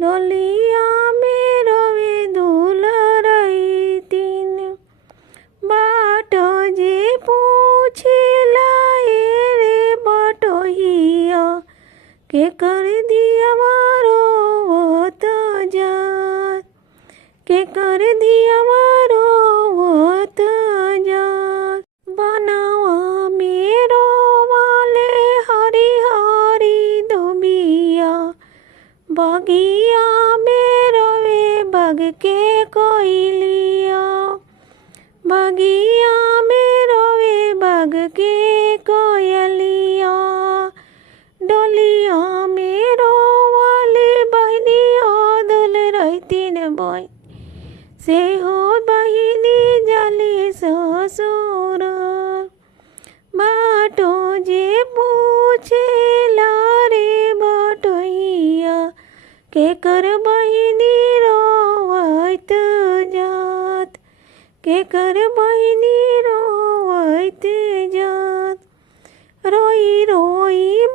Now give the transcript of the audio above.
डोलिया में रोवे दुलरईतीन बाट जे पूछेला रे बटोहिया के कर दिया मारो वत जात के कर दिया मारो वत जात बनावा मेरो वाले हरी हरी धोबिया बगिया मेरो वे बग के कोयलिया बगिया मेरो वे बग के कोयलिया डोलिया मेरो वाले बहनिया दुल रहतीन बोय से हो बहिनी जली ससुर बाटो जे पूछेला रे बटोहिया के कर बहिनी रोवत जात के कर बहिनी रोवत जात रोई रोई